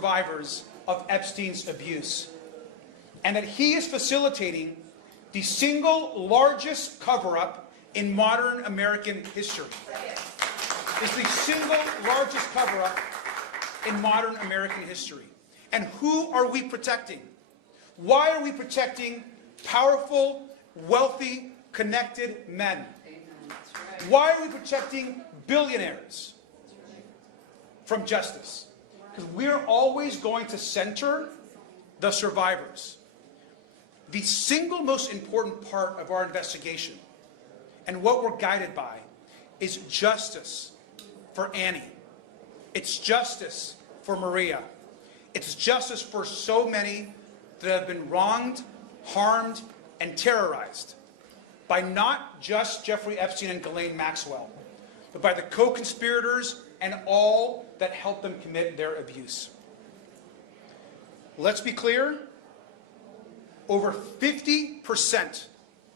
survivors of Epstein's abuse, and that he is facilitating the single largest cover-up in modern American history. It's the single largest cover-up in modern American history. And who are we protecting? Why are we protecting powerful, wealthy, connected men? Why are we protecting billionaires from justice? Because we're always going to center the survivors. The single most important part of our investigation and what we're guided by is justice for Annie. It's justice for Maria. It's justice for so many that have been wronged, harmed, and terrorized by not just Jeffrey Epstein and Ghislaine Maxwell, but by the co-conspirators and all that helped them commit their abuse. Let's be clear, over 50%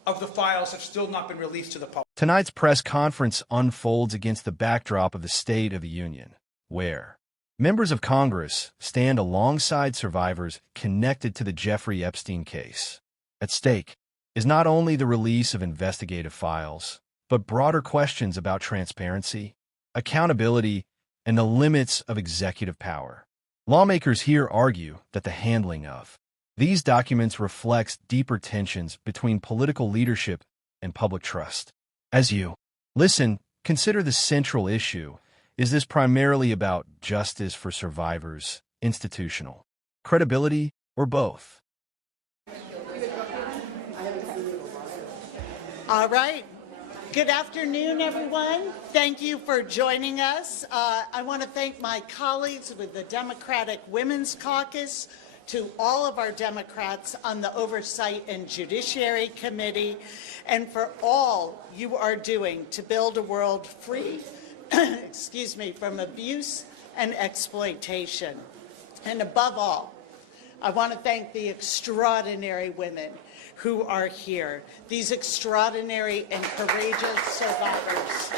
of the files have still not been released to the public. Tonight's press conference unfolds against the backdrop of the State of the Union, where members of Congress stand alongside survivors connected to the Jeffrey Epstein case. At stake is not only the release of investigative files, but broader questions about transparency, accountability, and the limits of executive power. Lawmakers here argue that the handling of these documents reflects deeper tensions between political leadership and public trust. As you listen, consider the central issue. Is this primarily about justice for survivors, institutional credibility, or both? All right. Good afternoon, everyone. Thank you for joining us. I want to thank my colleagues with the Democratic Women's Caucus, to all of our Democrats on the Oversight and Judiciary Committee, and for all you are doing to build a world free from abuse and exploitation. And above all, I want to thank the extraordinary women who are here, these extraordinary and courageous survivors.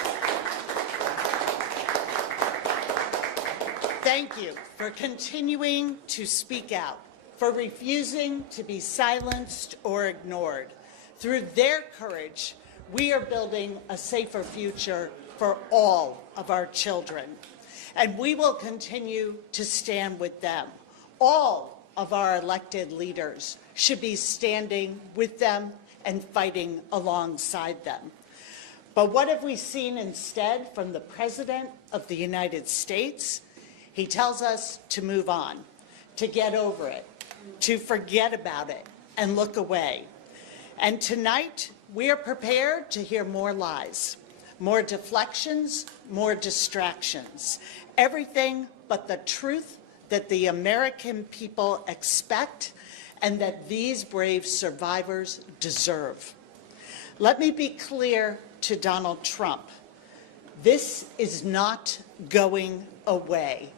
Thank you for continuing to speak out, for refusing to be silenced or ignored. Through their courage, we are building a safer future for all of our children. And we will continue to stand with them. All of our elected leaders should be standing with them and fighting alongside them. But what have we seen instead from the President of the United States? He tells us to move on, to get over it, to forget about it, and look away. And tonight, we are prepared to hear more lies, more deflections, more distractions, everything but the truth that the American people expect and that these brave survivors deserve. Let me be clear to Donald Trump. This is not going away.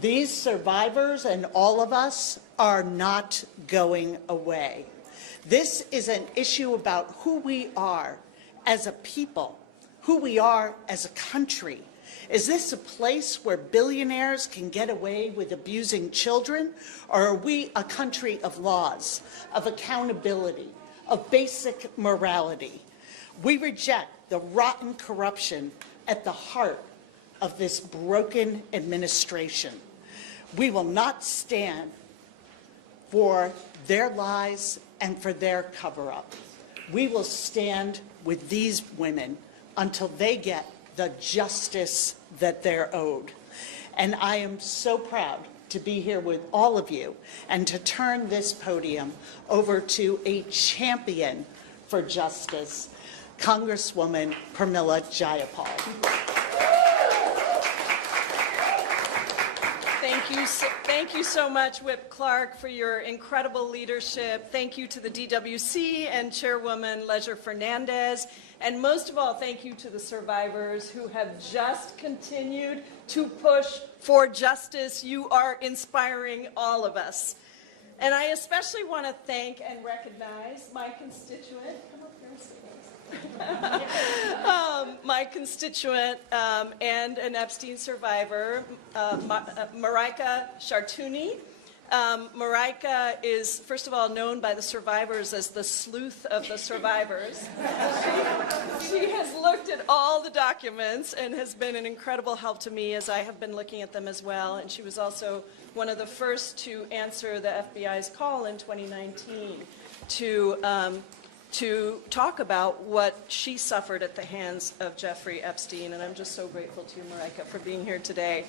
These survivors and all of us are not going away. This is an issue about who we are as a people, who we are as a country. Is this a place where billionaires can get away with abusing children? Or are we a country of laws, of accountability, of basic morality? We reject the rotten corruption at the heart of this broken administration. We will not stand for their lies and for their cover-up. We will stand with these women until they get the justice that they're owed. And I am so proud to be here with all of you and to turn this podium over to a champion for justice, Congresswoman Pramila Jayapal. Thank you so much, Whip Clark, for your incredible leadership. Thank you to the DWC and Chairwoman Leisure Fernandez. And most of all, thank you to the survivors who have just continued to push for justice. You are inspiring all of us. And I especially want to thank and recognize my constituent. Come up here and sit. my constituent and an Epstein survivor, Marika Chartouni. Marika is, first of all, known by the survivors as the sleuth of the survivors. She has looked at all the documents and has been an incredible help to me as I have been looking at them as well. And she was also one of the first to answer the FBI's call in 2019 to talk about what she suffered at the hands of Jeffrey Epstein. And I'm just so grateful to you, Marika, for being here today.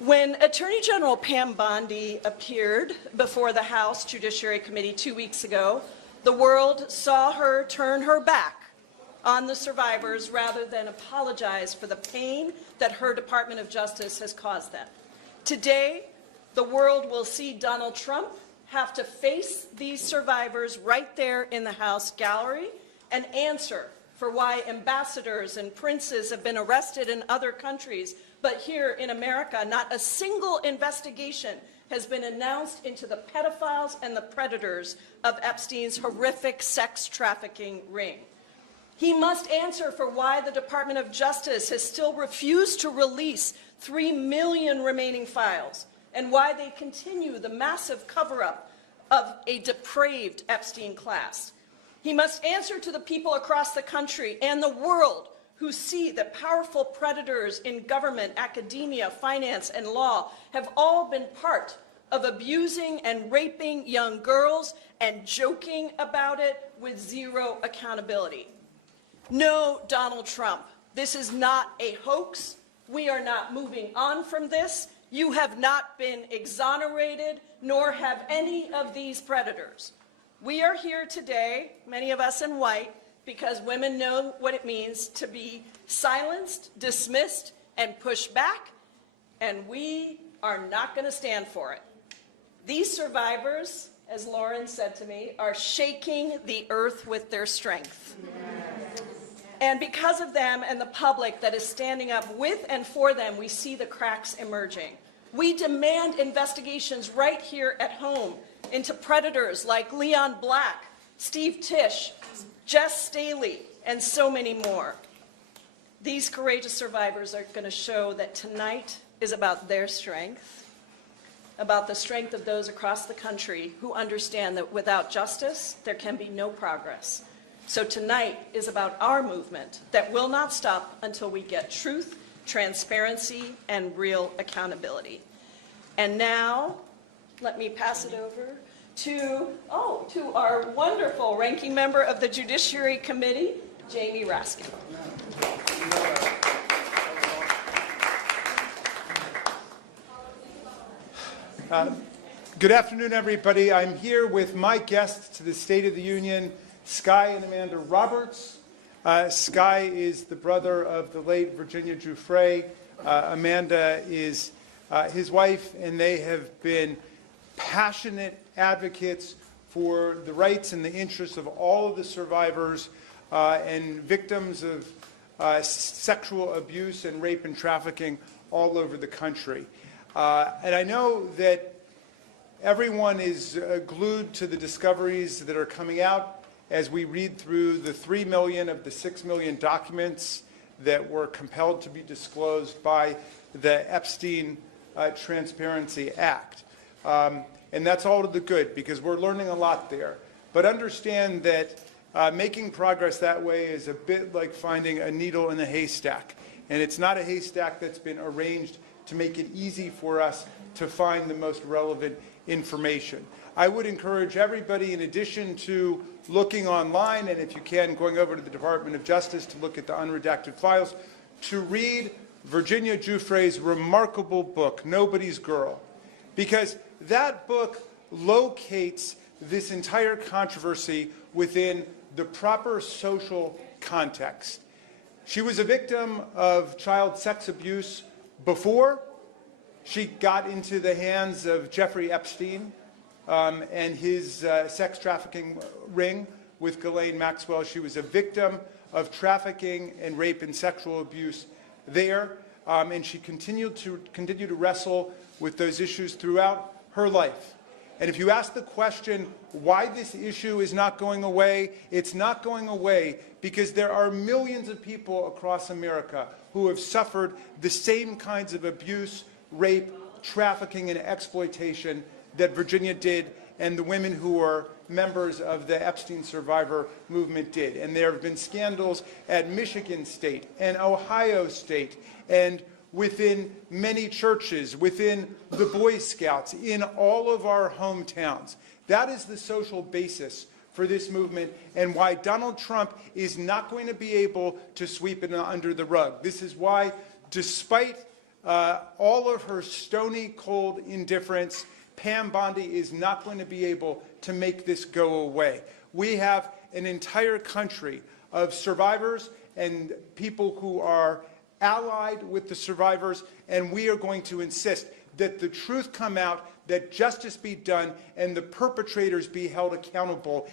When Attorney General Pam Bondi appeared before the House Judiciary Committee 2 weeks ago, the world saw her turn her back on the survivors rather than apologize for the pain that her Department of Justice has caused them. Today, the world will see Donald Trump have to face these survivors right there in the House gallery and answer for why ambassadors and princes have been arrested in other countries, but here in America, not a single investigation has been announced into the pedophiles and the predators of Epstein's horrific sex trafficking ring. He must answer for why the Department of Justice has still refused to release 3 million remaining files, and why they continue the massive cover-up of a depraved Epstein class. He must answer to the people across the country and the world who see that powerful predators in government, academia, finance, and law have all been part of abusing and raping young girls and joking about it with zero accountability. No, Donald Trump, this is not a hoax. We are not moving on from this. You have not been exonerated, nor have any of these predators. We are here today, many of us in white, because women know what it means to be silenced, dismissed, and pushed back, and we are not going to stand for it. These survivors, as Lauren said to me, are shaking the earth with their strength. And because of them and the public that is standing up with and for them, we see the cracks emerging. We demand investigations right here at home into predators like Leon Black, Steve Tisch, Jess Staley, and so many more. These courageous survivors are going to show that tonight is about their strength, about the strength of those across the country who understand that without justice, there can be no progress. So tonight is about our movement that will not stop until we get truth, transparency, and real accountability. And now, let me pass it over to our wonderful ranking member of the Judiciary Committee, Jamie Raskin. Good afternoon, everybody. I'm here with my guests to the State of the Union, Sky and Amanda Roberts. Sky is the brother of the late Virginia Giuffre. Amanda is his wife, and they have been passionate advocates for the rights and the interests of all of the survivors and victims of sexual abuse and rape and trafficking all over the country. And I know that everyone is glued to the discoveries that are coming out as we read through the 3 million of the 6 million documents that were compelled to be disclosed by the Epstein Transparency Act. And that's all to the good, because we're learning a lot there. But understand that making progress that way is a bit like finding a needle in a haystack. And it's not a haystack that's been arranged to make it easy for us to find the most relevant information. I would encourage everybody, in addition to looking online, and if you can, going over to the Department of Justice to look at the unredacted files, to read Virginia Giuffre's remarkable book, Nobody's Girl, because that book locates this entire controversy within the proper social context. She was a victim of child sex abuse before she got into the hands of Jeffrey Epstein and his sex trafficking ring with Ghislaine Maxwell. She was a victim of trafficking and rape and sexual abuse there, and she continued to wrestle with those issues throughout her life. And if you ask the question why this issue is not going away, it's not going away because there are millions of people across America who have suffered the same kinds of abuse, rape, trafficking, and exploitation that Virginia did and the women who are members of the Epstein survivor movement did. And there have been scandals at Michigan State and Ohio State and within many churches, within the Boy Scouts, in all of our hometowns. That is the social basis for this movement and why Donald Trump is not going to be able to sweep it under the rug. This is why, despite all of her stony cold indifference, Pam Bondi is not going to be able to make this go away. We have an entire country of survivors and people who are allied with the survivors, and we are going to insist that the truth come out, that justice be done, and the perpetrators be held accountable.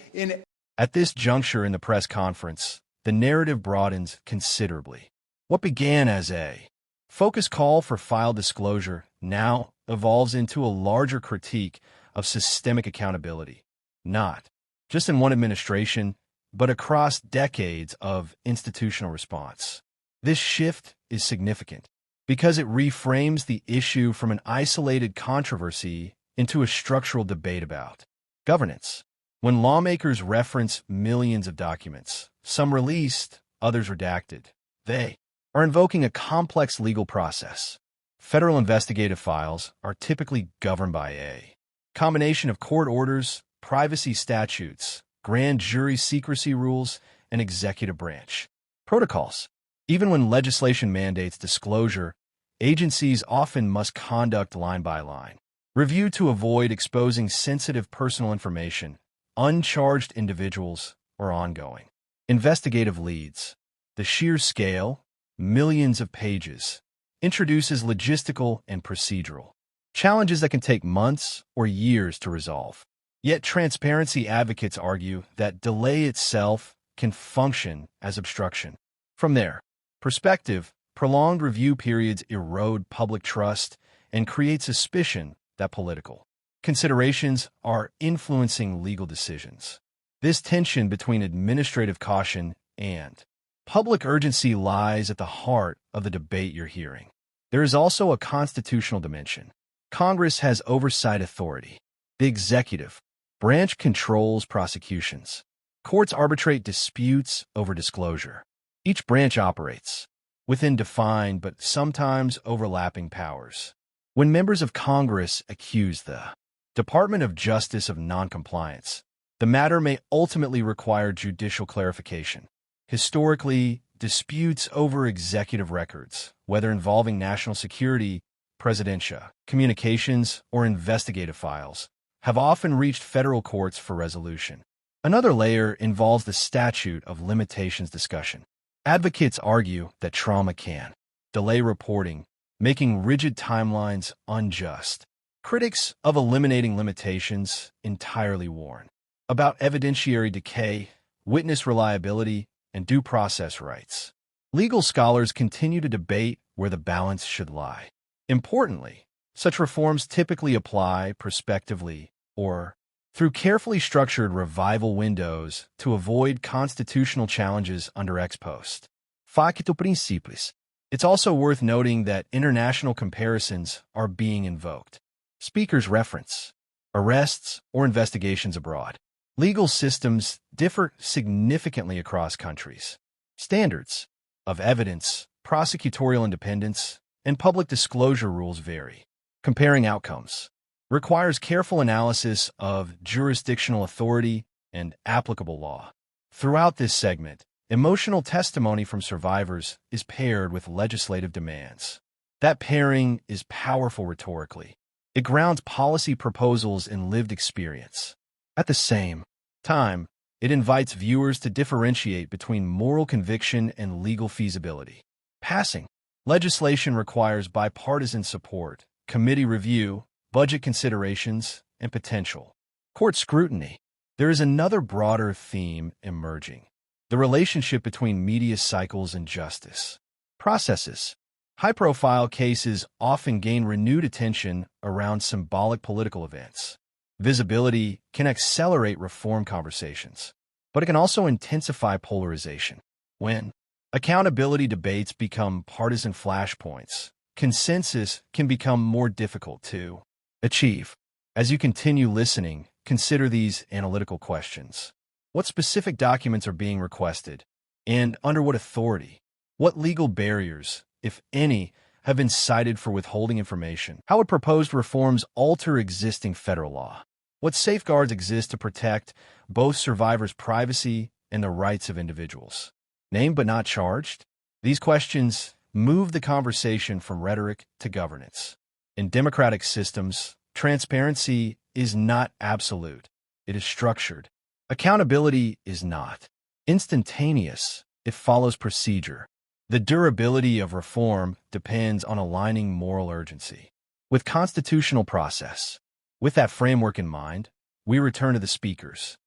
At this juncture in the press conference, the narrative broadens considerably. What began as a focused call for file disclosure now evolves into a larger critique of systemic accountability, not just in one administration, but across decades of institutional response. This shift is significant because it reframes the issue from an isolated controversy into a structural debate about governance. When lawmakers reference millions of documents, some released, others redacted, they are invoking a complex legal process. Federal investigative files are typically governed by a combination of court orders, privacy statutes, grand jury secrecy rules, and executive branch protocols. Even when legislation mandates disclosure, agencies often must conduct line-by-line review to avoid exposing sensitive personal information, uncharged individuals, or ongoing investigative leads. The sheer scale, millions of pages, introduces logistical and procedural challenges that can take months or years to resolve. Yet transparency advocates argue that delay itself can function as obstruction. From their perspective, prolonged review periods erode public trust and create suspicion that political considerations are influencing legal decisions. This tension between administrative caution and public urgency lies at the heart of the debate you're hearing. There is also a constitutional dimension. Congress has oversight authority. The executive branch controls prosecutions. Courts arbitrate disputes over disclosure. Each branch operates within defined but sometimes overlapping powers. When members of Congress accuse the Department of Justice of noncompliance, the matter may ultimately require judicial clarification. Historically, disputes over executive records, whether involving national security, presidential communications, or investigative files, have often reached federal courts for resolution. Another layer involves the statute of limitations discussion. Advocates argue that trauma can delay reporting, making rigid timelines unjust. Critics of eliminating limitations entirely warn about evidentiary decay, witness reliability, and due process rights. Legal scholars continue to debate where the balance should lie. Importantly, such reforms typically apply prospectively or through carefully structured revival windows to avoid constitutional challenges under ex post facto principis. It's also worth noting that international comparisons are being invoked. Speakers reference arrests or investigations abroad. Legal systems differ significantly across countries. Standards of evidence, prosecutorial independence, and public disclosure rules vary. Comparing outcomes requires careful analysis of jurisdictional authority and applicable law. Throughout this segment, emotional testimony from survivors is paired with legislative demands. That pairing is powerful rhetorically. It grounds policy proposals in lived experience. At the same time, it invites viewers to differentiate between moral conviction and legal feasibility. Passing legislation requires bipartisan support, committee review, budget considerations, and potential court scrutiny. There is another broader theme emerging: the relationship between media cycles and justice processes. High-profile cases often gain renewed attention around symbolic political events. Visibility can accelerate reform conversations, but it can also intensify polarization. When accountability debates become partisan flashpoints, consensus can become more difficult to achieve. As you continue listening, consider these analytical questions. What specific documents are being requested, and under what authority? What legal barriers, if any, have been cited for withholding information? How would proposed reforms alter existing federal law? What safeguards exist to protect both survivors' privacy and the rights of individuals? Named but not charged? These questions move the conversation from rhetoric to governance. In democratic systems, transparency is not absolute. It is structured. Accountability is not instantaneous. It follows procedure. The durability of reform depends on aligning moral urgency with constitutional process. With that framework in mind, we return to the speakers.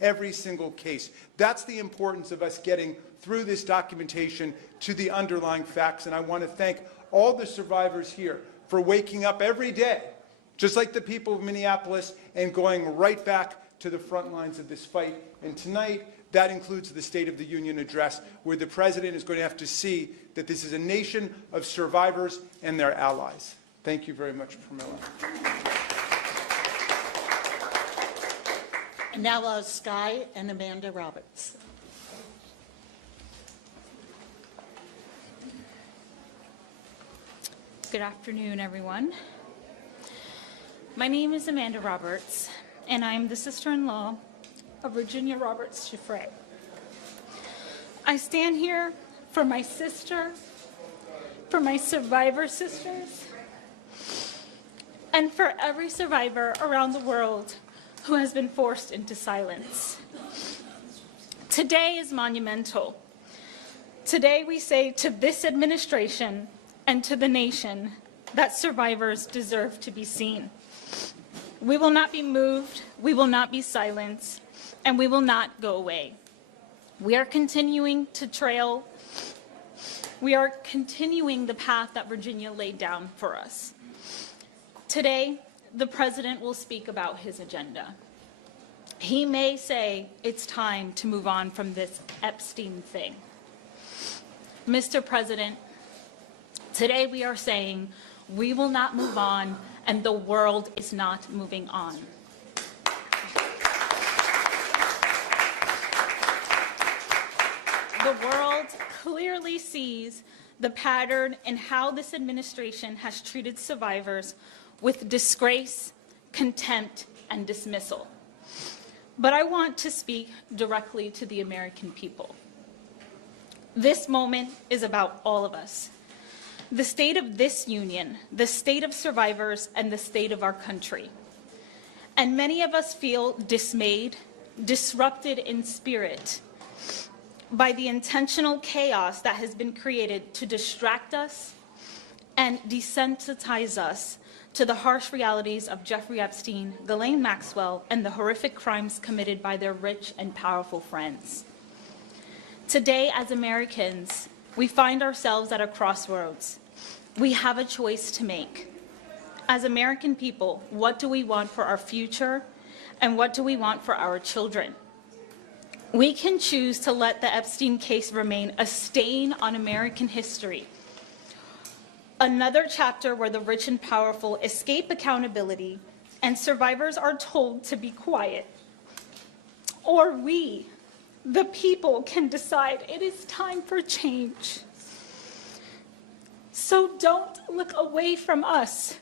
Every single case. That's the importance of us getting through this documentation to the underlying facts. And I want to thank all the survivors here for waking up every day, just like the people of Minneapolis, and going right back to the front lines of this fight. And tonight, that includes the State of the Union address, where the President is going to have to see that this is a nation of survivors and their allies. Thank you very much, Pramila. And now Sky and Amanda Roberts. Good afternoon, everyone. My name is Amanda Roberts, and I am the sister-in-law of Virginia Roberts Jeffrey. I stand here for my sister, for my survivor sisters, and for every survivor around the world who has been forced into silence. Today is monumental. Today we say to this administration and to the nation that survivors deserve to be seen. We will not be moved, we will not be silenced, and we will not go away. We are continuing the path that Virginia laid down for us. Today, the President will speak about his agenda. He may say it's time to move on from this Epstein thing. Mr. President, today we are saying we will not move on, and the world is not moving on. The world clearly sees the pattern in how this administration has treated survivors with disgrace, contempt, and dismissal. But I want to speak directly to the American people. This moment is about all of us. The state of this union, the state of survivors, and the state of our country. And many of us feel dismayed, disrupted in spirit by the intentional chaos that has been created to distract us and desensitize us to the harsh realities of Jeffrey Epstein, Ghislaine Maxwell, and the horrific crimes committed by their rich and powerful friends. Today, as Americans, we find ourselves at a crossroads. We have a choice to make. As American people, what do we want for our future, and what do we want for our children? We can choose to let the Epstein case remain a stain on American history, another chapter where the rich and powerful escape accountability and survivors are told to be quiet. Or we, the people, can decide it is time for change. So don't look away from us.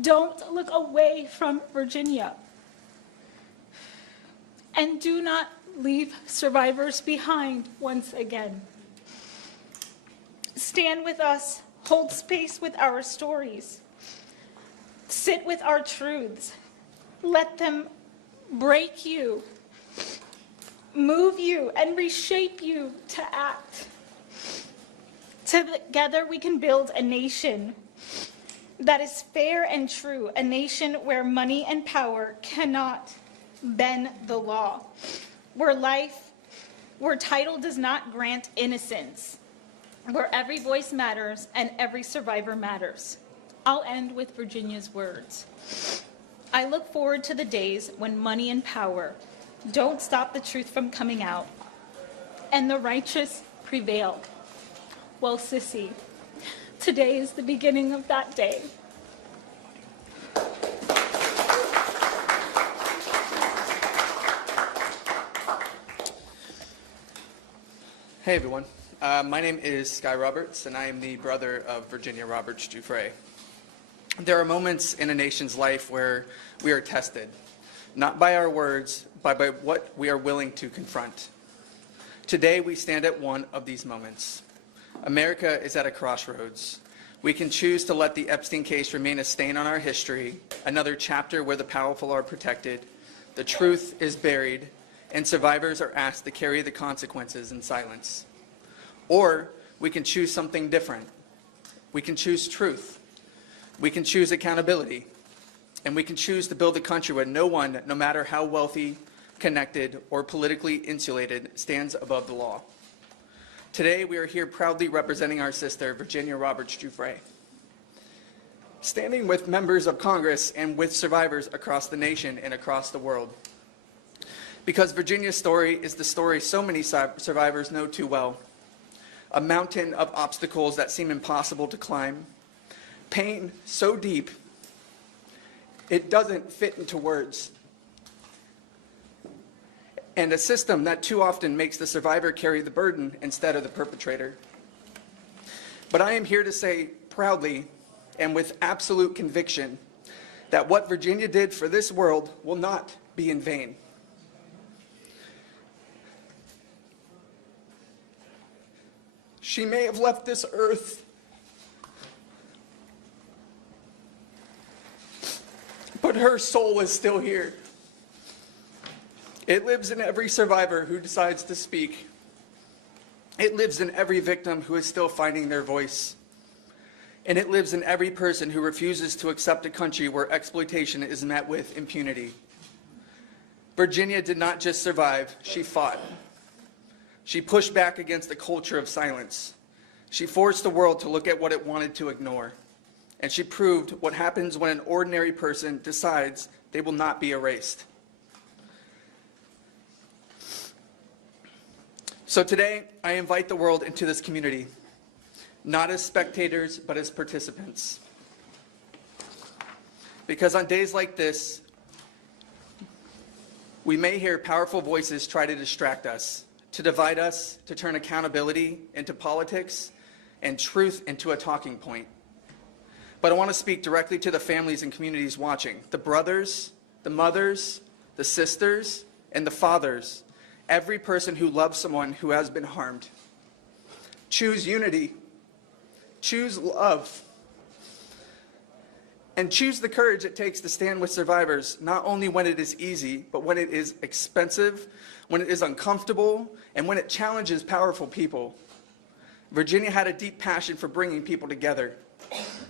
Don't look away from Virginia. And do not leave survivors behind once again. Stand with us. Hold space with our stories. Sit with our truths. Let them break you, move you, and reshape you to act. Together we can build a nation that is fair and true, a nation where money and power cannot bend the law, where title does not grant innocence, where every voice matters and every survivor matters. I'll end with Virginia's words. I I look forward to the days when money and power don't stop the truth from coming out and the righteous prevail. Well, Sissy, today is the beginning of that day. Hey everyone, my name is Sky Roberts and I am the brother of Virginia Roberts Giuffre. There are moments in a nation's life where we are tested, not by our words, but by what we are willing to confront. Today we stand at one of these moments. America is at a crossroads. We can choose to let the Epstein case remain a stain on our history, another chapter where the powerful are protected, the truth is buried, and survivors are asked to carry the consequences in silence. Or we can choose something different. We can choose truth. We can choose accountability. And we can choose to build a country where no one, no matter how wealthy, connected, or politically insulated, stands above the law. Today, we are here proudly representing our sister, Virginia Roberts Giuffre. Standing with members of Congress and with survivors across the nation and across the world. Because Virginia's story is the story so many survivors know too well. A mountain of obstacles that seem impossible to climb. Pain so deep, it doesn't fit into words. And a system that too often makes the survivor carry the burden instead of the perpetrator. But I am here to say proudly and with absolute conviction that what Virginia did for this world will not be in vain. She may have left this earth, but her soul is still here. It lives in every survivor who decides to speak. It lives in every victim who is still finding their voice. And it lives in every person who refuses to accept a country where exploitation is met with impunity. Virginia did not just survive, she fought. She pushed back against the culture of silence. She forced the world to look at what it wanted to ignore. And she proved what happens when an ordinary person decides they will not be erased. So today, I invite the world into this community, not as spectators, but as participants. Because on days like this, we may hear powerful voices try to distract us, to divide us, to turn accountability into politics and truth into a talking point. But I want to speak directly to the families and communities watching, the brothers, the mothers, the sisters, and the fathers, every person who loves someone who has been harmed. Choose unity, choose love, and choose the courage it takes to stand with survivors, not only when it is easy, but when it is expensive, when it is uncomfortable, and when it challenges powerful people. Virginia had a deep passion for bringing people together.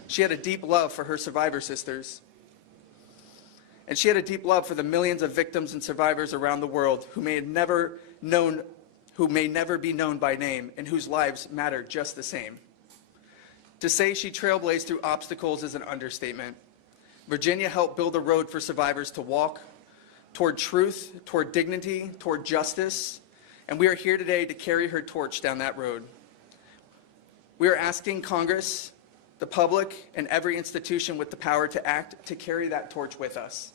She had a deep love for her survivor sisters. And she had a deep love for the millions of victims and survivors around the world who may never be known by name and whose lives matter just the same. To say she trailblazed through obstacles is an understatement. Virginia helped build a road for survivors to walk toward truth, toward dignity, toward justice, and we are here today to carry her torch down that road. We are asking Congress, the public, and every institution with the power to act to carry that torch with us.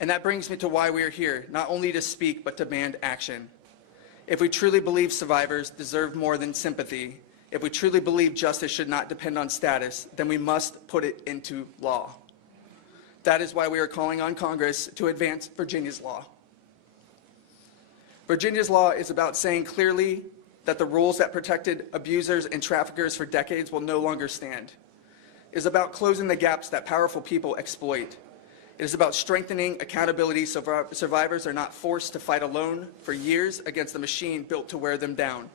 And that brings me to why we are here, not only to speak, but to demand action. If we truly believe survivors deserve more than sympathy, if we truly believe justice should not depend on status, then we must put it into law. That is why we are calling on Congress to advance Virginia's law. Virginia's law is about saying clearly that the rules that protected abusers and traffickers for decades will no longer stand. It is about closing the gaps that powerful people exploit. It is about strengthening accountability so survivors are not forced to fight alone for years against a machine built to wear them down.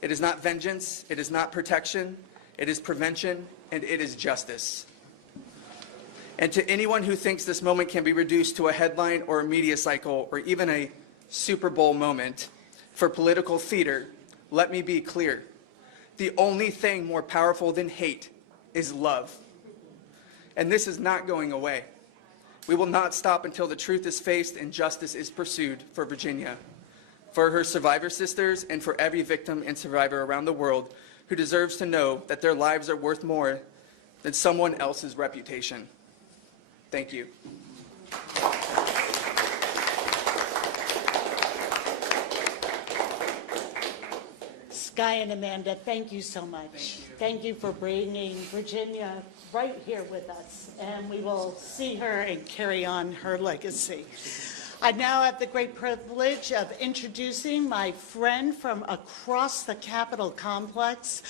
It is not vengeance, it is not protection, it is prevention, and it is justice. And to anyone who thinks this moment can be reduced to a headline or a media cycle or even a Super Bowl moment for political theater, let me be clear. The only thing more powerful than hate is love. And this is not going away. We will not stop until the truth is faced and justice is pursued for Virginia, for her survivor sisters, and for every victim and survivor around the world who deserves to know that their lives are worth more than someone else's reputation. Thank you. Sky and Amanda, thank you so much. Thank you for bringing Virginia right here with us, and we will see her and carry on her legacy. I now have the great privilege of introducing my friend from across the Capitol complex,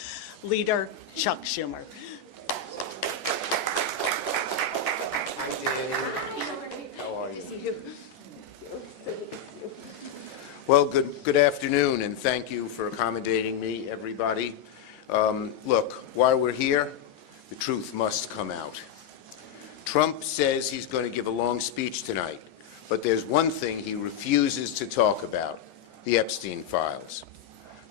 Leader Chuck Schumer. Hi, Danny. How are you? Well, good afternoon, and thank you for accommodating me, everybody. Look, while we're here, the truth must come out. Trump says he's going to give a long speech tonight, but there's one thing he refuses to talk about: the Epstein files.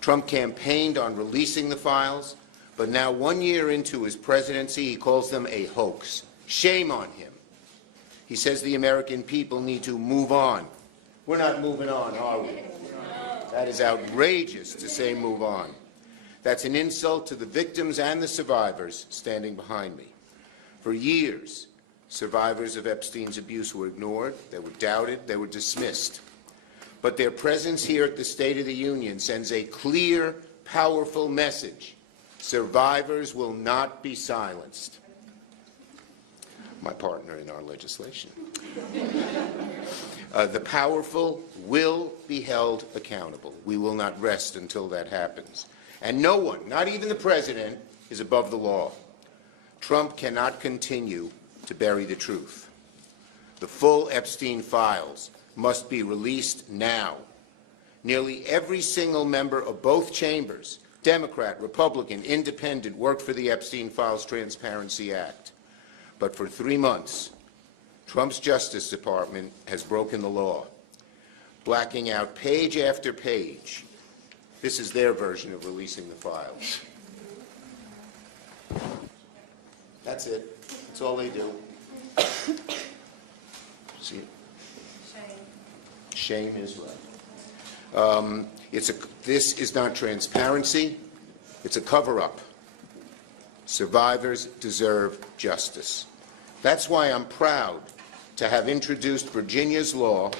Trump campaigned on releasing the files, but now 1 year into his presidency, he calls them a hoax. Shame on him. He says the American people need to move on. We're not moving on, are we? That is outrageous to say move on. That's an insult to the victims and the survivors standing behind me. For years, survivors of Epstein's abuse were ignored, they were doubted, they were dismissed. But their presence here at the State of the Union sends a clear, powerful message. Survivors will not be silenced. My partner in our legislation. The powerful will be held accountable. We will not rest until that happens. And no one, not even the president, is above the law. Trump cannot continue to bury the truth. The full Epstein files must be released now. Nearly every single member of both chambers, Democrat, Republican, Independent, worked for the Epstein Files Transparency Act. But for 3 months, Trump's Justice Department has broken the law, blacking out page after page. This is their version of releasing the files. That's it. That's all they do. See? Shame is right. This is not transparency. It's a cover-up. Survivors deserve justice. That's why I'm proud to have introduced Virginia's law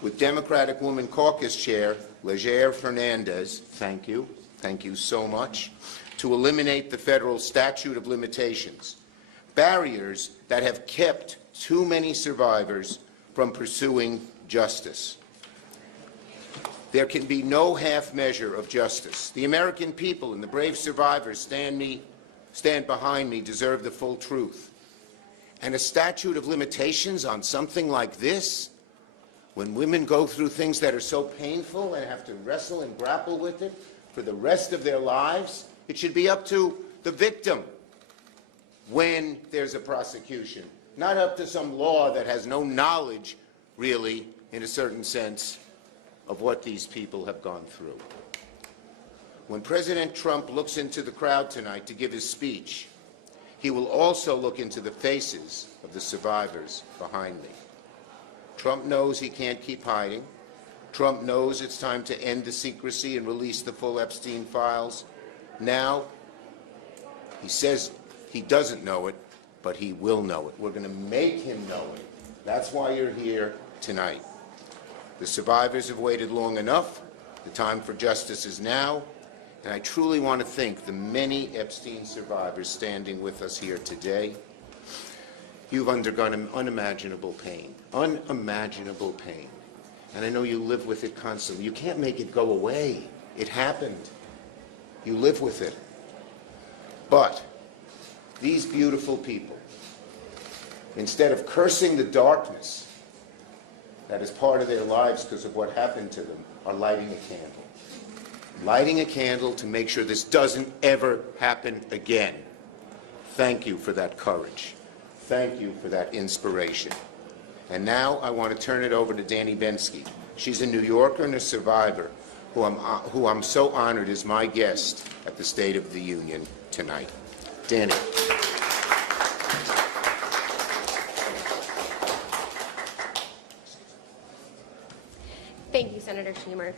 with Democratic Woman Caucus Chair Leger Fernandez, thank you so much, to eliminate the federal statute of limitations, barriers that have kept too many survivors from pursuing justice. There can be no half measure of justice. The American people and the brave survivors stand behind me deserve the full truth. And a statute of limitations on something like this, when women go through things that are so painful and have to wrestle and grapple with it for the rest of their lives, it should be up to the victim when there's a prosecution, not up to some law that has no knowledge, really, in a certain sense, of what these people have gone through. When President Trump looks into the crowd tonight to give his speech, he will also look into the faces of the survivors behind me. Trump knows he can't keep hiding. Trump knows it's time to end the secrecy and release the full Epstein files. Now, he says he doesn't know it, but he will know it. We're going to make him know it. That's why you're here tonight. The survivors have waited long enough. The time for justice is now. And I truly want to thank the many Epstein survivors standing with us here today. You've undergone unimaginable pain, unimaginable pain. And I know you live with it constantly. You can't make it go away. It happened. You live with it. But these beautiful people, instead of cursing the darkness that is part of their lives because of what happened to them, are lighting a candle. Lighting a candle to make sure this doesn't ever happen again. Thank you for that courage. Thank you for that inspiration. And now I want to turn it over to Danny Bensky. She's a New Yorker and a survivor who I'm so honored is my guest at the State of the Union tonight. Danny. Thank you, Senator Schumer.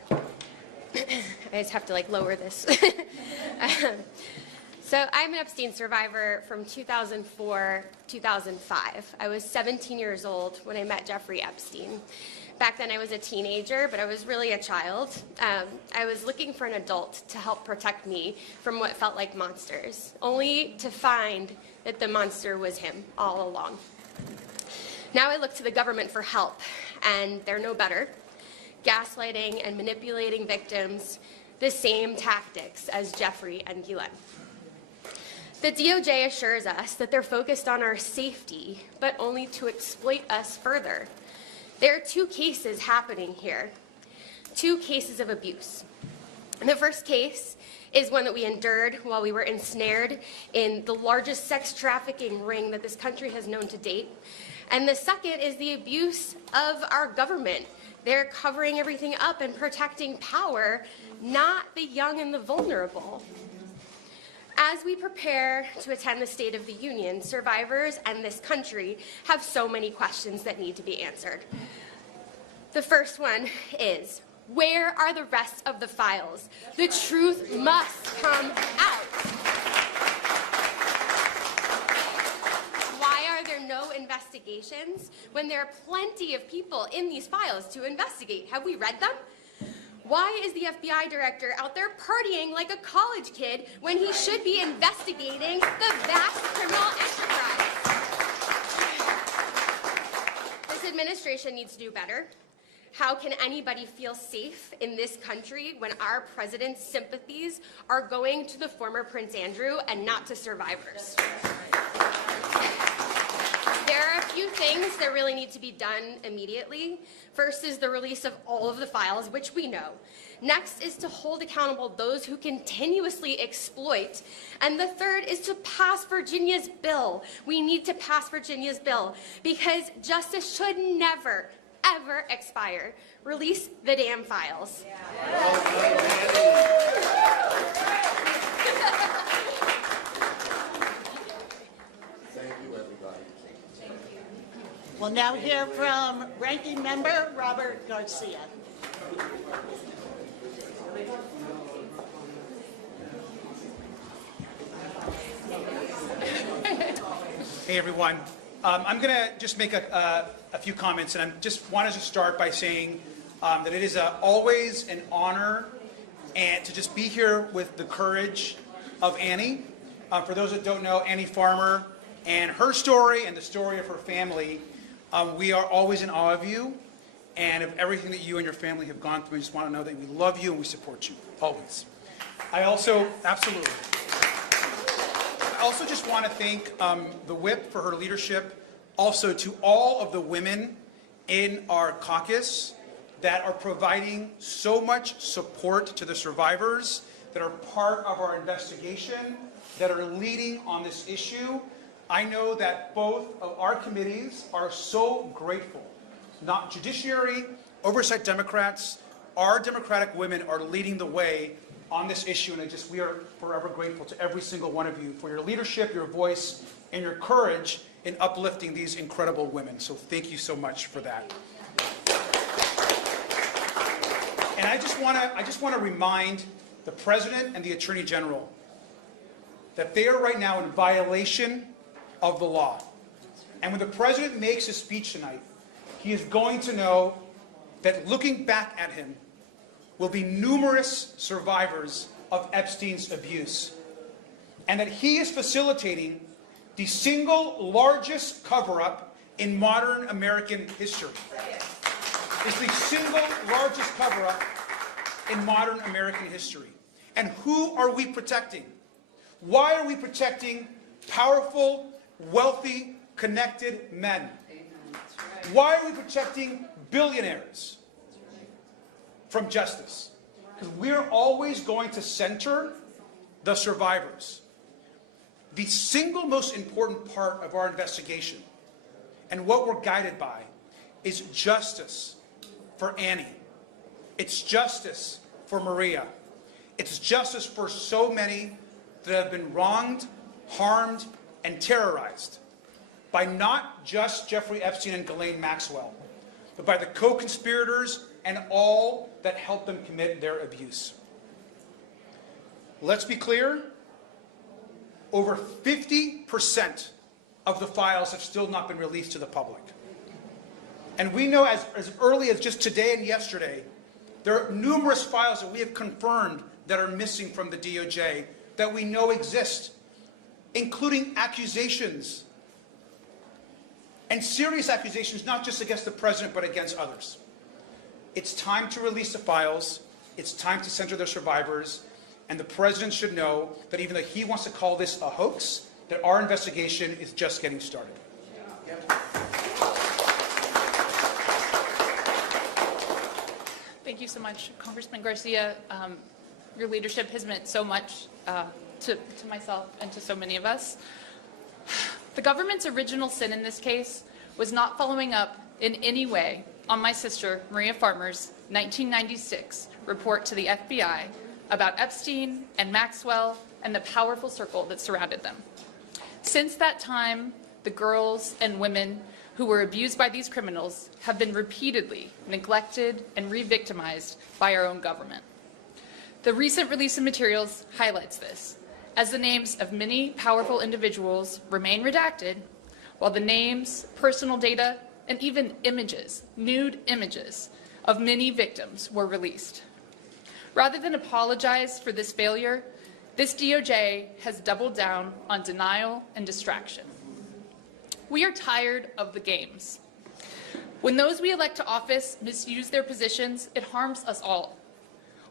I just have to lower this. So I'm an Epstein survivor from 2004, 2005. I was 17 years old when I met Jeffrey Epstein. Back then I was a teenager, but I was really a child. I was looking for an adult to help protect me from what felt like monsters, only to find that the monster was him all along. Now I look to the government for help, and they're no better. Gaslighting and manipulating victims, the same tactics as Jeffrey and Ghislaine. The DOJ assures us that they're focused on our safety, but only to exploit us further. There are two cases happening here, two cases of abuse. The first case is one that we endured while we were ensnared in the largest sex trafficking ring that this country has known to date. And the second is the abuse of our government. They're covering everything up and protecting power, not the young and the vulnerable. As we prepare to attend the State of the Union, survivors and this country have so many questions that need to be answered. The first one is, where are the rest of the files? The truth must come out. Why are there no investigations when there are plenty of people in these files to investigate? Have we read them? Why is the FBI director out there partying like a college kid when he should be investigating the vast criminal enterprise? This administration needs to do better. How can anybody feel safe in this country when our president's sympathies are going to the former Prince Andrew and not to survivors? There are a few things that really need to be done immediately. First is the release of all of the files, which we know. Next is to hold accountable those who continuously exploit. And the third is to pass Virginia's bill. We need to pass Virginia's bill because justice should never, ever expire. Release the damn files. We'll now hear from Ranking Member Robert Garcia. Hey, everyone. I'm going to just make a few comments, and I just wanted to start by saying that it is always an honor and to just be here with the courage of Annie. For those that don't know, Annie Farmer and her story and the story of her family, we are always in awe of you and of everything that you and your family have gone through. We just want to know that we love you and we support you, always. Absolutely. I also just want to thank the whip for her leadership, also to all of the women in our caucus that are providing so much support to the survivors, that are part of our investigation, that are leading on this issue. I know that both of our committees are so grateful. Not Judiciary, Oversight Democrats, our Democratic women are leading the way on this issue, and we are forever grateful to every single one of you for your leadership, your voice, and your courage in uplifting these incredible women. So thank you so much for that. And I just want to remind the President and the Attorney General that they are right now in violation of the law. And when the President makes his speech tonight, he is going to know that looking back at him will be numerous survivors of Epstein's abuse, and that he is facilitating the single largest cover-up in modern American history. It's the single largest cover-up in modern American history. And who are we protecting? Why are we protecting powerful, wealthy, connected men? Why are we protecting billionaires from justice? Because we're always going to center the survivors. The single most important part of our investigation and what we're guided by is justice for Annie. It's justice for Maria. It's justice for so many that have been wronged, harmed, and terrorized by not just Jeffrey Epstein and Ghislaine Maxwell, but by the co-conspirators and all that helped them commit their abuse. Let's be clear, over 50% of the files have still not been released to the public. And we know as early as just today and yesterday, there are numerous files that we have confirmed that are missing from the DOJ that we know exist, including accusations, and serious accusations, not just against the president, but against others. It's time to release the files. It's time to center their survivors. And the president should know that even though he wants to call this a hoax, that our investigation is just getting started. Thank you so much, Congressman Garcia. Your leadership has meant so much to myself and to so many of us. The government's original sin in this case was not following up in any way on my sister, Maria Farmer's 1996 report to the FBI about Epstein and Maxwell and the powerful circle that surrounded them. Since that time, the girls and women who were abused by these criminals have been repeatedly neglected and re-victimized by our own government. The recent release of materials highlights this, as the names of many powerful individuals remain redacted, while the names, personal data, and even images, nude images, of many victims were released. Rather than apologize for this failure, this DOJ has doubled down on denial and distraction. We are tired of the games. When those we elect to office misuse their positions, it harms us all.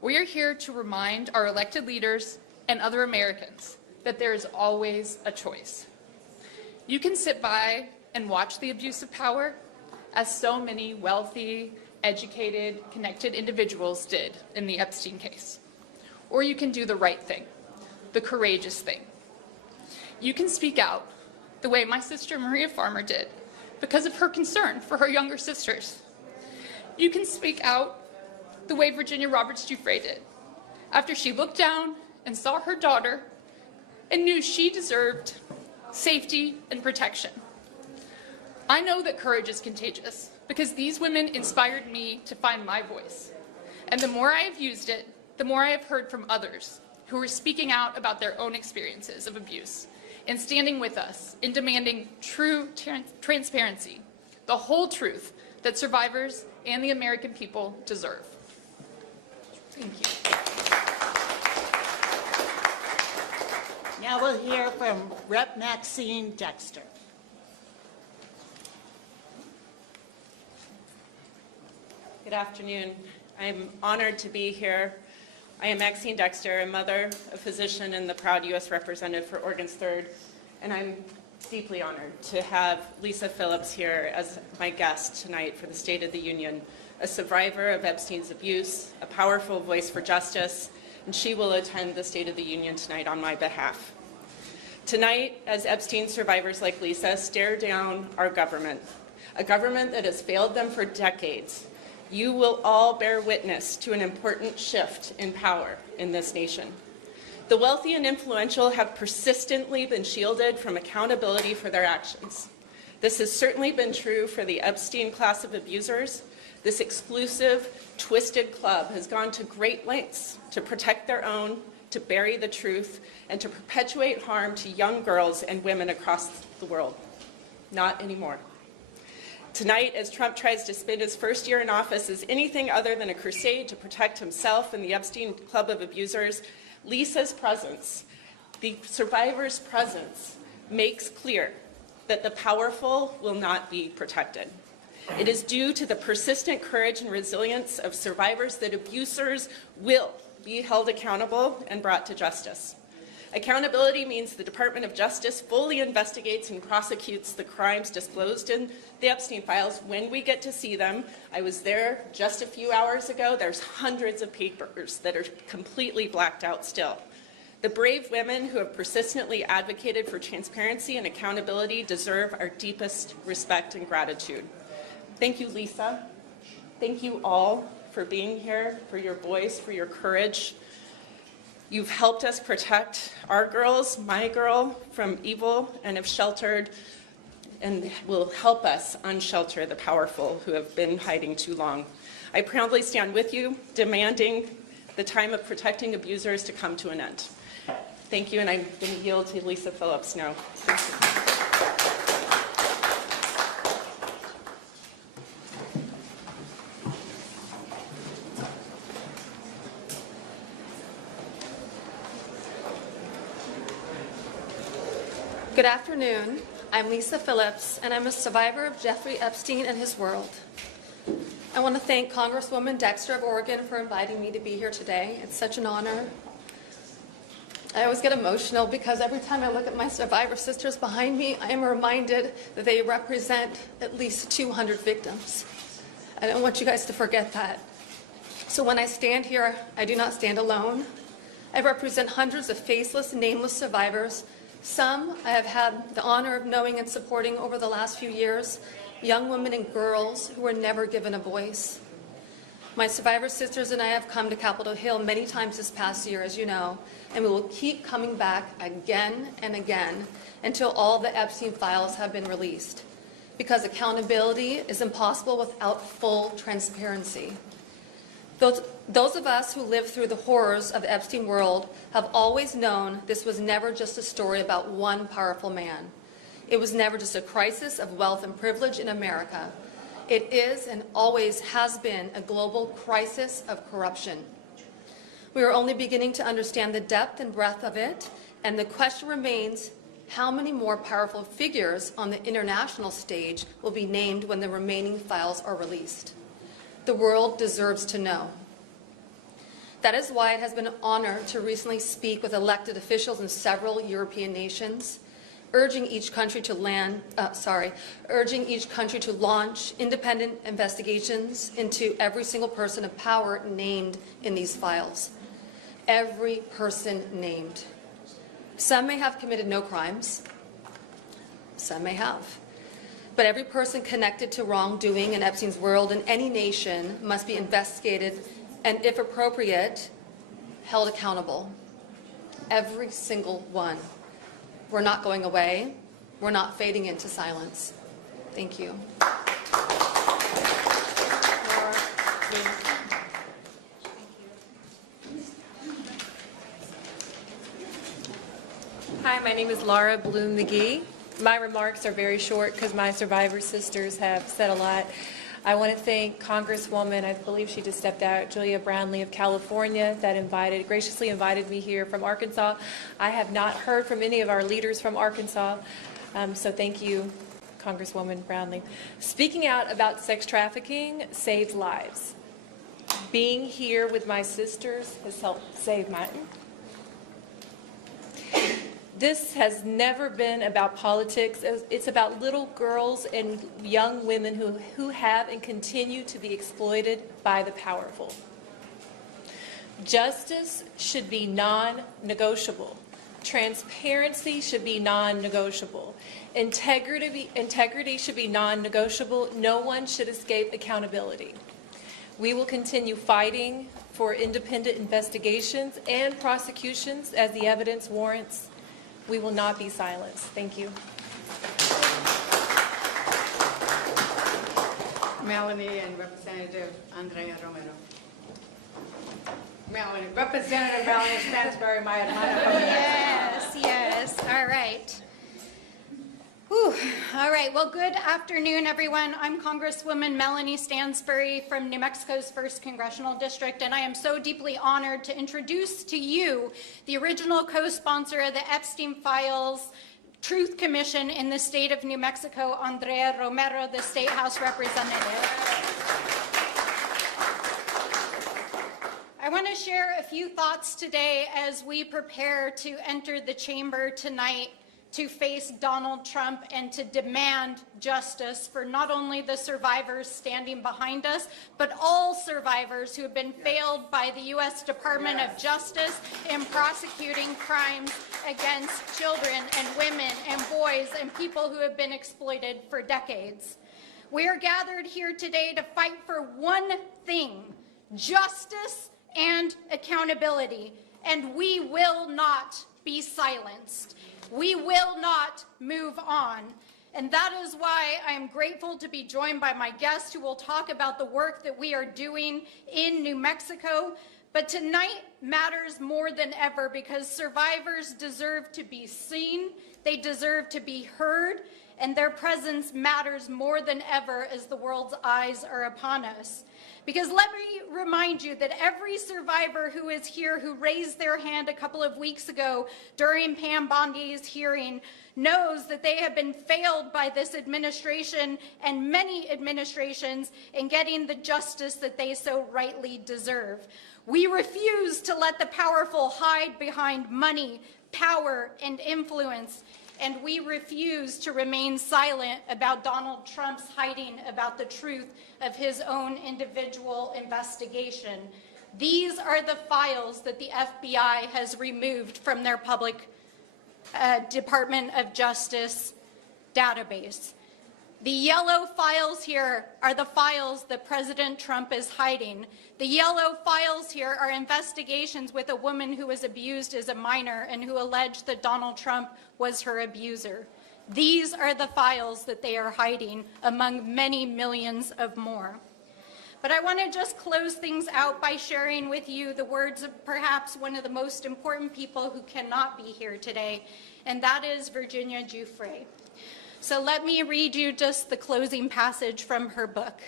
We are here to remind our elected leaders and other Americans that there is always a choice. You can sit by and watch the abuse of power, as so many wealthy, educated, connected individuals did in the Epstein case. Or you can do the right thing, the courageous thing. You can speak out the way my sister Maria Farmer did because of her concern for her younger sisters. You can speak out the way Virginia Roberts Giuffre did after she looked down and saw her daughter and knew she deserved safety and protection. I know that courage is contagious because these women inspired me to find my voice. And the more I have used it, the more I have heard from others who are speaking out about their own experiences of abuse and standing with us in demanding true transparency, the whole truth that survivors and the American people deserve. Thank you. Now we'll hear from Rep. Maxine Dexter. Good afternoon. I'm honored to be here. I am Maxine Dexter, a mother, a physician, and the proud U.S. representative for Oregon's 3rd, and I'm deeply honored to have Lisa Phillips here as my guest tonight for the State of the Union, a survivor of Epstein's abuse, a powerful voice for justice, and she will attend the State of the Union tonight on my behalf. Tonight, as Epstein survivors like Lisa stare down our government, a government that has failed them for decades, you will all bear witness to an important shift in power in this nation. The wealthy and influential have persistently been shielded from accountability for their actions. This has certainly been true for the Epstein class of abusers. This exclusive, twisted club has gone to great lengths to protect their own, to bury the truth, and to perpetuate harm to young girls and women across the world. Not anymore. Tonight, as Trump tries to spin his first year in office as anything other than a crusade to protect himself and the Epstein club of abusers, Lisa's presence, the survivors' presence, makes clear that the powerful will not be protected. It is due to the persistent courage and resilience of survivors that abusers will be held accountable and brought to justice. Accountability means the Department of Justice fully investigates and prosecutes the crimes disclosed in the Epstein files when we get to see them. I was there just a few hours ago. There's hundreds of papers that are completely blacked out still. The brave women who have persistently advocated for transparency and accountability deserve our deepest respect and gratitude. Thank you, Lisa. Thank you all for being here, for your voice, for your courage. You've helped us protect our girls, my girl, from evil and have sheltered and will help us unshelter the powerful who have been hiding too long. I proudly stand with you, demanding the time of protecting abusers to come to an end. Thank you, and I'm going to yield to Lisa Phillips now. Good afternoon. I'm Lisa Phillips, and I'm a survivor of Jeffrey Epstein and his world. I want to thank Congresswoman Dexter of Oregon for inviting me to be here today. It's such an honor. I always get emotional because every time I look at my survivor sisters behind me, I am reminded that they represent at least 200 victims. I don't want you guys to forget that. So when I stand here, I do not stand alone. I represent hundreds of faceless, nameless survivors. Some I have had the honor of knowing and supporting over the last few years, young women and girls who were never given a voice. My survivor sisters and I have come to Capitol Hill many times this past year, as you know, and we will keep coming back again and again until all the Epstein files have been released, because accountability is impossible without full transparency. Those of us who lived through the horrors of the Epstein world have always known this was never just a story about one powerful man. It was never just a crisis of wealth and privilege in America. It is and always has been a global crisis of corruption. We are only beginning to understand the depth and breadth of it, and the question remains, how many more powerful figures on the international stage will be named when the remaining files are released? The world deserves to know. That is why it has been an honor to recently speak with elected officials in several European nations, urging each country to launch independent investigations into every single person of power named in these files. Every person named. Some may have committed no crimes. Some may have. But every person connected to wrongdoing in Epstein's world in any nation must be investigated and, if appropriate, held accountable. Every single one. We're not going away. We're not fading into silence. Thank you. Hi, my name is Laura Bloom-McGee. My remarks are very short because my survivor sisters have said a lot. I want to thank Congresswoman, I believe she just stepped out, Julia Brownlee of California, that graciously invited me here from Arkansas. I have not heard from any of our leaders from Arkansas, so thank you, Congresswoman Brownlee. Speaking out about sex trafficking saves lives. Being here with my sisters has helped save mine. This has never been about politics. It's about little girls and young women who have and continue to be exploited by the powerful. Justice should be non-negotiable. Transparency should be non-negotiable. Integrity should be non-negotiable. No one should escape accountability. We will continue fighting for independent investigations and prosecutions as the evidence warrants. We will not be silenced. Thank you. Melanie and Representative Andrea Romero. Melanie, Representative Melanie Stansbury, my admirer. Yes. All right. Whew. All right. Well, good afternoon, everyone. I'm Congresswoman Melanie Stansbury from New Mexico's 1st Congressional District, and I am so deeply honored to introduce to you the original co-sponsor of the Epstein Files Truth Commission in the state of New Mexico, Andrea Romero, the State House Representative. I want to share a few thoughts today as we prepare to enter the chamber tonight to face Donald Trump and to demand justice for not only the survivors standing behind us, but all survivors who have been failed by the U.S. Department of Justice in prosecuting crimes against children and women and boys and people who have been exploited for decades. We are gathered here today to fight for one thing: justice and accountability, and we will not be silenced. We will not move on. And that is why I am grateful to be joined by my guests who will talk about the work that we are doing in New Mexico. But tonight matters more than ever because survivors deserve to be seen, they deserve to be heard, and their presence matters more than ever as the world's eyes are upon us. Because let me remind you that every survivor who is here who raised their hand a couple of weeks ago during Pam Bondi's hearing knows that they have been failed by this administration and many administrations in getting the justice that they so rightly deserve. We refuse to let the powerful hide behind money, power, and influence. And we refuse to remain silent about Donald Trump's hiding about the truth of his own individual investigation. These are the files that the FBI has removed from their public Department of Justice database. The yellow files here are the files that President Trump is hiding. The yellow files here are investigations with a woman who was abused as a minor and who alleged that Donald Trump was her abuser. These are the files that they are hiding, among many millions of more. But I want to just close things out by sharing with you the words of perhaps one of the most important people who cannot be here today, and that is Virginia Giuffre. So let me read you just the closing passage from her book.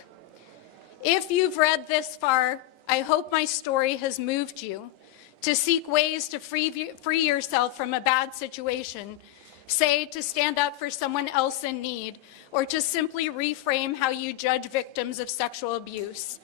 If you've read this far, I hope my story has moved you to seek ways to free yourself from a bad situation, say to stand up for someone else in need, or to simply reframe how you judge victims of sexual abuse.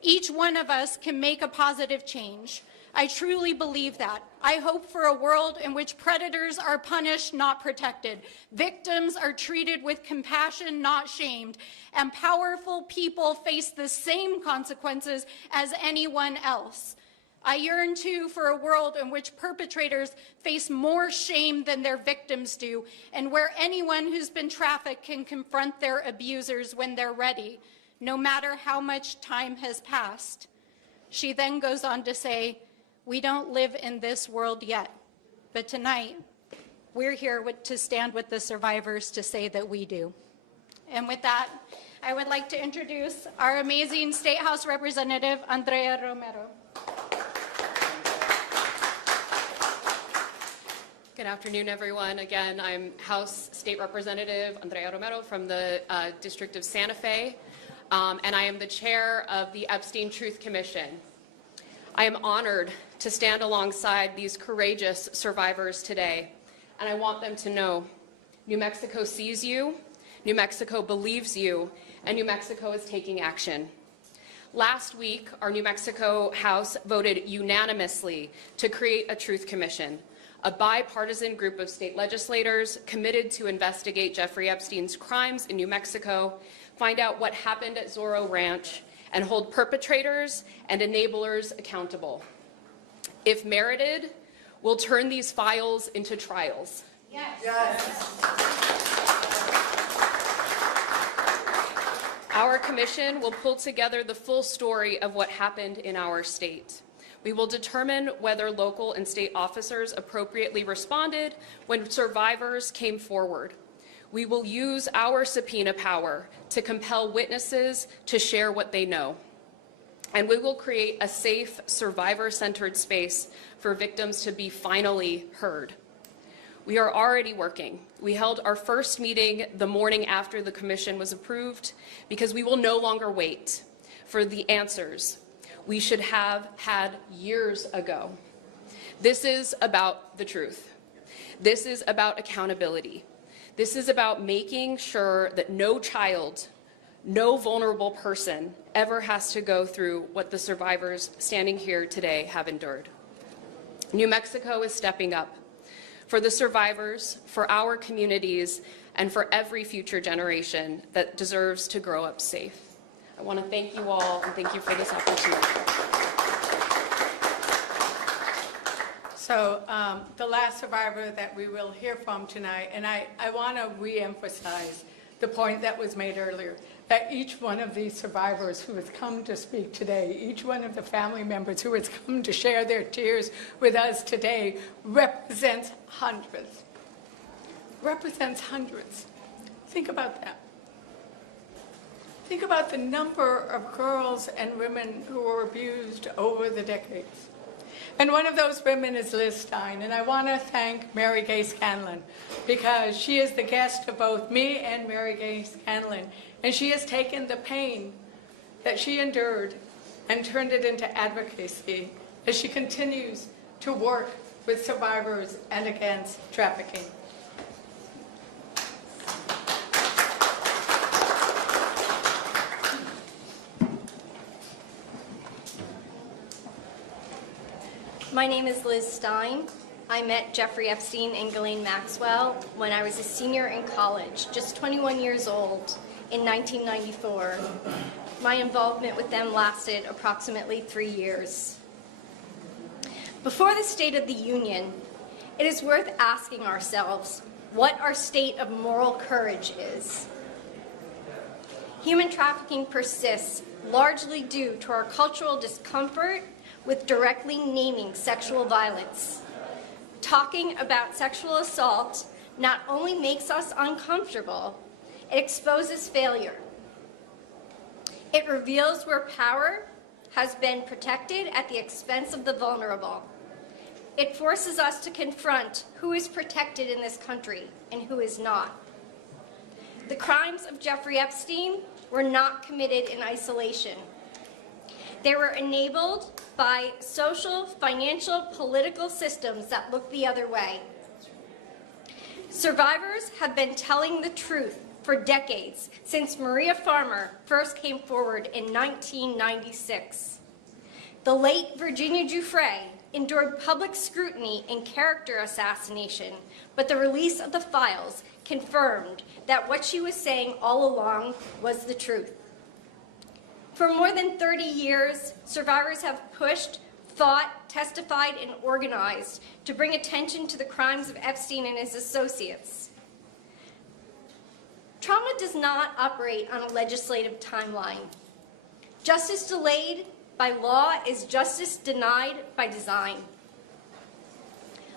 Each one of us can make a positive change. I truly believe that. I hope for a world in which predators are punished, not protected. Victims are treated with compassion, not shamed. And powerful people face the same consequences as anyone else. I yearn, too, for a world in which perpetrators face more shame than their victims do, and where anyone who's been trafficked can confront their abusers when they're ready, no matter how much time has passed. She then goes on to say, we don't live in this world yet, but tonight, we're here to stand with the survivors to say that we do. And with that, I would like to introduce our amazing State House Representative, Andrea Romero. Good afternoon, everyone. Again, I'm House State Representative Andrea Romero from the District of Santa Fe, and I am the chair of the Epstein Truth Commission. I am honored to stand alongside these courageous survivors today, and I want them to know New Mexico sees you, New Mexico believes you, and New Mexico is taking action. Last week, our New Mexico House voted unanimously to create a Truth Commission, a bipartisan group of state legislators committed to investigate Jeffrey Epstein's crimes in New Mexico, find out what happened at Zorro Ranch, and hold perpetrators and enablers accountable. If merited, we'll turn these files into trials. Yes. Yes. Our commission will pull together the full story of what happened in our state. We will determine whether local and state officers appropriately responded when survivors came forward. We will use our subpoena power to compel witnesses to share what they know. And we will create a safe, survivor-centered space for victims to be finally heard. We are already working. We held our first meeting the morning after the commission was approved because we will no longer wait for the answers we should have had years ago. This is about the truth. This is about accountability. This is about making sure that no child, no vulnerable person ever has to go through what the survivors standing here today have endured. New Mexico is stepping up for the survivors, for our communities, and for every future generation that deserves to grow up safe. I want to thank you all and thank you for this opportunity. So the last survivor that we will hear from tonight, and I want to re-emphasize the point that was made earlier, that each one of these survivors who has come to speak today, each one of the family members who has come to share their tears with us today represents hundreds. Represents hundreds. Think about that. Think about the number of girls and women who were abused over the decades. And one of those women is Liz Stein, and I want to thank Mary Gay Scanlon because she is the guest of both me and Mary Gay Scanlon, and she has taken the pain that she endured and turned it into advocacy as she continues to work with survivors and against trafficking. My name is Liz Stein. I met Jeffrey Epstein and Ghislaine Maxwell when I was a senior in college, just 21 years old, in 1994. My involvement with them lasted approximately 3 years. Before the State of the Union, it is worth asking ourselves what our state of moral courage is. Human trafficking persists largely due to our cultural discomfort with directly naming sexual violence. Talking about sexual assault not only makes us uncomfortable, it exposes failure. It reveals where power has been protected at the expense of the vulnerable. It forces us to confront who is protected in this country and who is not. The crimes of Jeffrey Epstein were not committed in isolation. They were enabled by social, financial, political systems that look the other way. Survivors have been telling the truth for decades, since Maria Farmer first came forward in 1996. The late Virginia Giuffre endured public scrutiny and character assassination, but the release of the files confirmed that what she was saying all along was the truth. For more than 30 years, survivors have pushed, fought, testified, and organized to bring attention to the crimes of Epstein and his associates. Trauma does not operate on a legislative timeline. Justice delayed by law is justice denied by design.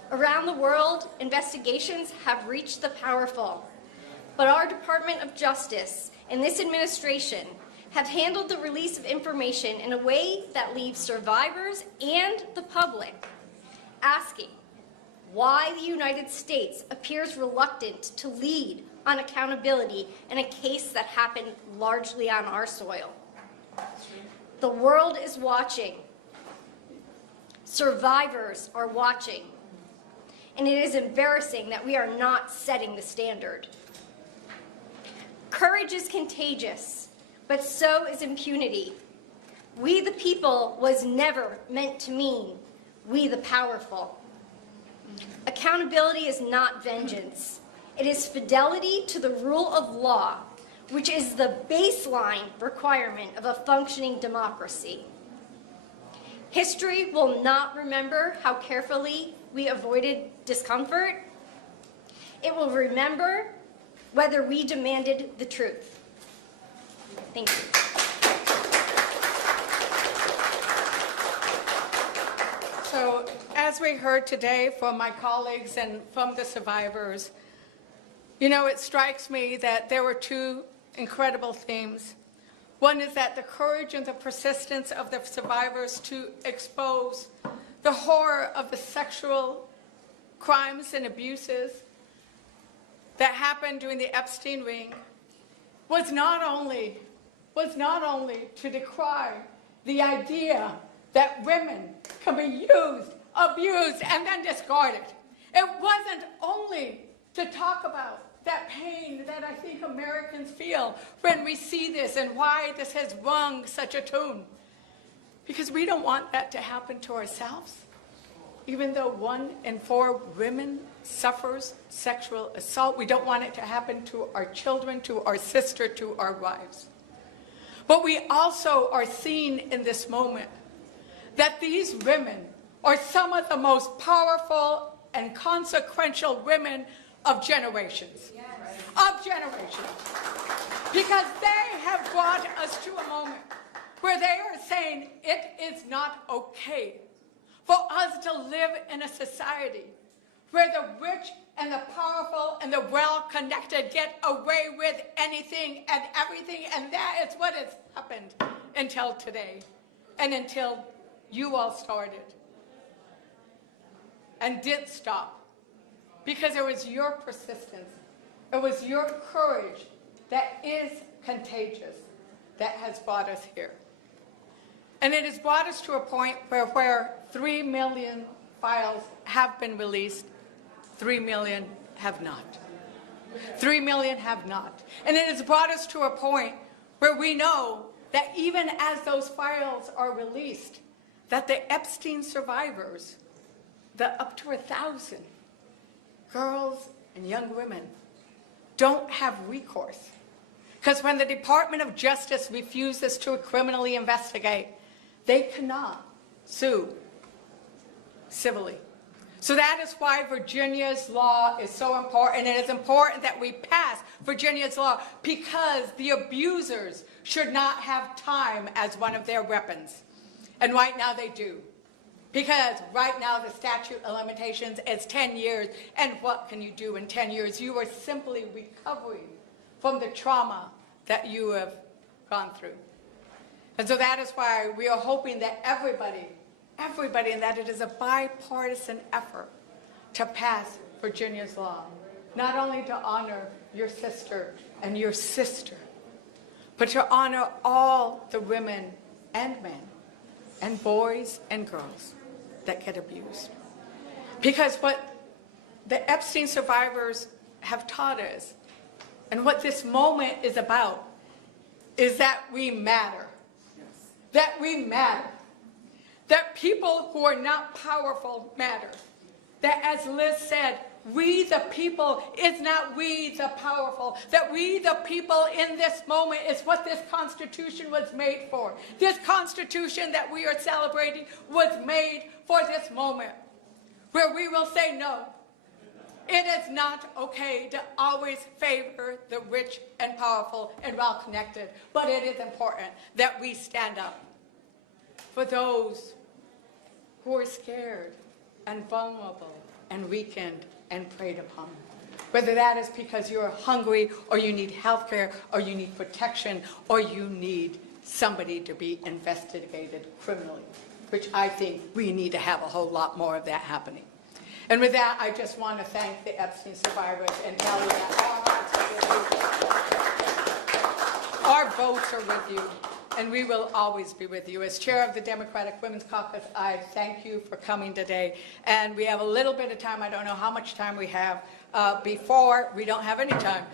Around the world, investigations have reached the powerful, but our Department of Justice and this administration have handled the release of information in a way that leaves survivors and the public asking why the United States appears reluctant to lead on accountability in a case that happened largely on our soil. The world is watching. Survivors are watching. And it is embarrassing that we are not setting the standard. Courage is contagious, but so is impunity. We the people was never meant to mean we the powerful. Accountability is not vengeance. It is fidelity to the rule of law, which is the baseline requirement of a functioning democracy. History will not remember how carefully we avoided discomfort. It will remember whether we demanded the truth. Thank you. So, as we heard today from my colleagues and from the survivors, you know, it strikes me that there were two incredible themes. One is that the courage and the persistence of the survivors to expose the horror of the sexual crimes and abuses that happened during the Epstein ring was not only to decry the idea that women can be used, abused, and then discarded. It wasn't only to talk about that pain that I think Americans feel when we see this and why this has rung such a tune. Because we don't want that to happen to ourselves. Even though 1 in 4 women suffers sexual assault, we don't want it to happen to our children, to our sister, to our wives. But we also are seeing in this moment that these women are some of the most powerful and consequential women of generations. Yes. Of generations. Because they have brought us to a moment where they are saying it is not okay for us to live in a society where the rich and the powerful and the well-connected get away with anything and everything, and that is what has happened until today and until you all started and did stop, because it was your persistence, it was your courage that is contagious that has brought us here. And it has brought us to a point where 3 million files have been released, 3 million have not. 3 million have not. And it has brought us to a point where we know that even as those files are released, that the Epstein survivors, the up to 1,000 girls and young women, don't have recourse. Because when the Department of Justice refuses to criminally investigate, they cannot sue civilly. So that is why Virginia's law is so important. It is important that we pass Virginia's law, because the abusers should not have time as one of their weapons. And right now they do. Because right now the statute of limitations is 10 years. And what can you do in 10 years? You are simply recovering from the trauma that you have gone through. And so that is why we are hoping that everybody, and that it is a bipartisan effort to pass Virginia's law, not only to honor your sister and your sister, but to honor all the women and men and boys and girls that get abused. Because what the Epstein survivors have taught us, and what this moment is about, is that we matter. That we matter. That people who are not powerful matter. That, as Liz said, we the people is not we the powerful. That we the people in this moment is what this Constitution was made for. This Constitution that we are celebrating was made for this moment, where we will say no. It is not okay to always favor the rich and powerful and well-connected, but it is important that we stand up for those who are scared and vulnerable and weakened and preyed upon. Whether that is because you're hungry, or you need health care, or you need protection, or you need somebody to be investigated criminally, which I think we need to have a whole lot more of that happening. And with that, I just want to thank the Epstein survivors and tell you that our votes are with you, and we will always be with you. As chair of the Democratic Women's Caucus, I thank you for coming today. And we have a little bit of time. I don't know how much time we have before. We don't have any time.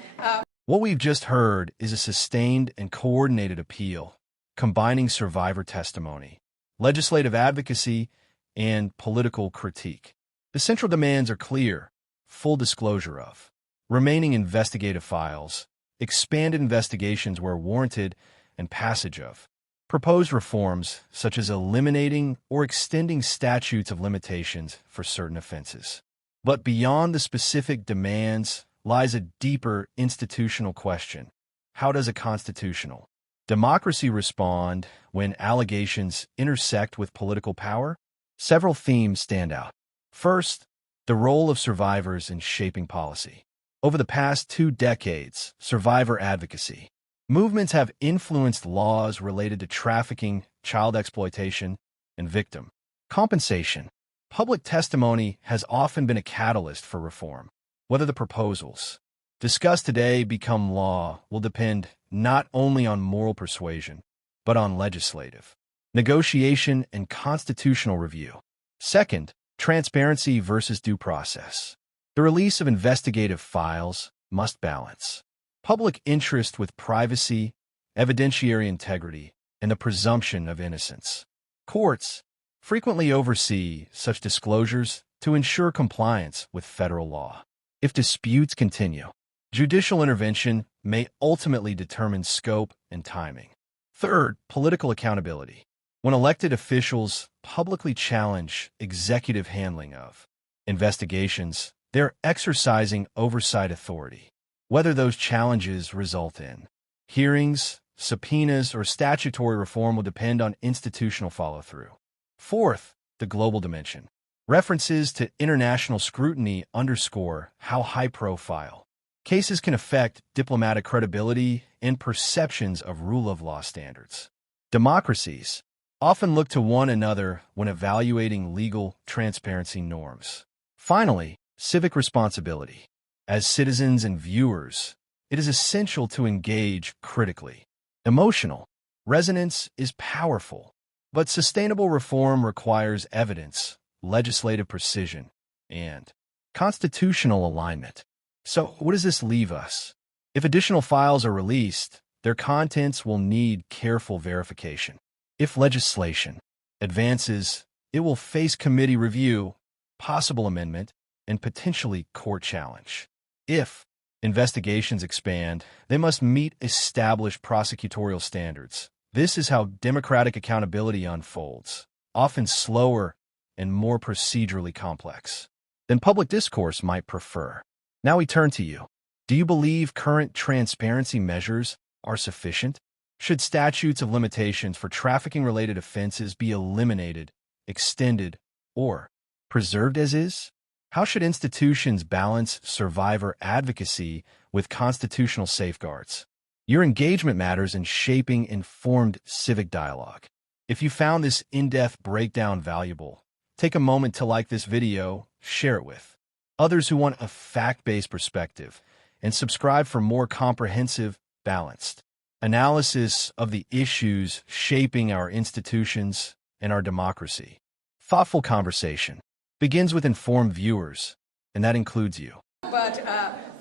What we've just heard is a sustained and coordinated appeal, combining survivor testimony, legislative advocacy, and political critique. The central demands are clear: full disclosure of remaining investigative files, expanded investigations where warranted, and passage of proposed reforms such as eliminating or extending statutes of limitations for certain offenses. But beyond the specific demands lies a deeper institutional question. How does a constitutional democracy respond when allegations intersect with political power? Several themes stand out. First, the role of survivors in shaping policy. Over the past 2 decades, survivor advocacy movements have influenced laws related to trafficking, child exploitation, and victim compensation. Public testimony has often been a catalyst for reform. Whether the proposals discussed today become law will depend not only on moral persuasion, but on legislative negotiation and constitutional review. Second, transparency versus due process. The release of investigative files must balance public interest with privacy, evidentiary integrity, and the presumption of innocence. Courts frequently oversee such disclosures to ensure compliance with federal law. If disputes continue, judicial intervention may ultimately determine scope and timing. Third, political accountability. When elected officials publicly challenge executive handling of investigations, they're exercising oversight authority. Whether those challenges result in hearings, subpoenas, or statutory reform will depend on institutional follow-through. Fourth, the global dimension. References to international scrutiny underscore how high-profile cases can affect diplomatic credibility and perceptions of rule of law standards. Democracies often look to one another when evaluating legal transparency norms. Finally, civic responsibility. As citizens and viewers, it is essential to engage critically. Emotional resonance is powerful, but sustainable reform requires evidence, legislative precision, and constitutional alignment. So, what does this leave us? If additional files are released, their contents will need careful verification. If legislation advances, it will face committee review, possible amendment, and potentially court challenge. If investigations expand, they must meet established prosecutorial standards. This is how democratic accountability unfolds, often slower and more procedurally complex than public discourse might prefer. Now we turn to you. Do you believe current transparency measures are sufficient? Should statutes of limitations for trafficking-related offenses be eliminated, extended, or preserved as is? How should institutions balance survivor advocacy with constitutional safeguards? Your engagement matters in shaping informed civic dialogue. If you found this in-depth breakdown valuable, take a moment to like this video, share it with others who want a fact-based perspective, and subscribe for more comprehensive, balanced analysis of the issues shaping our institutions and our democracy. Thoughtful conversation begins with informed viewers, and that includes you. But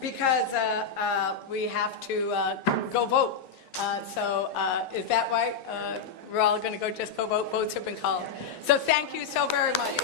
because we have to go vote. So is that right? We're all going to just go vote. Votes have been called. So thank you so very much.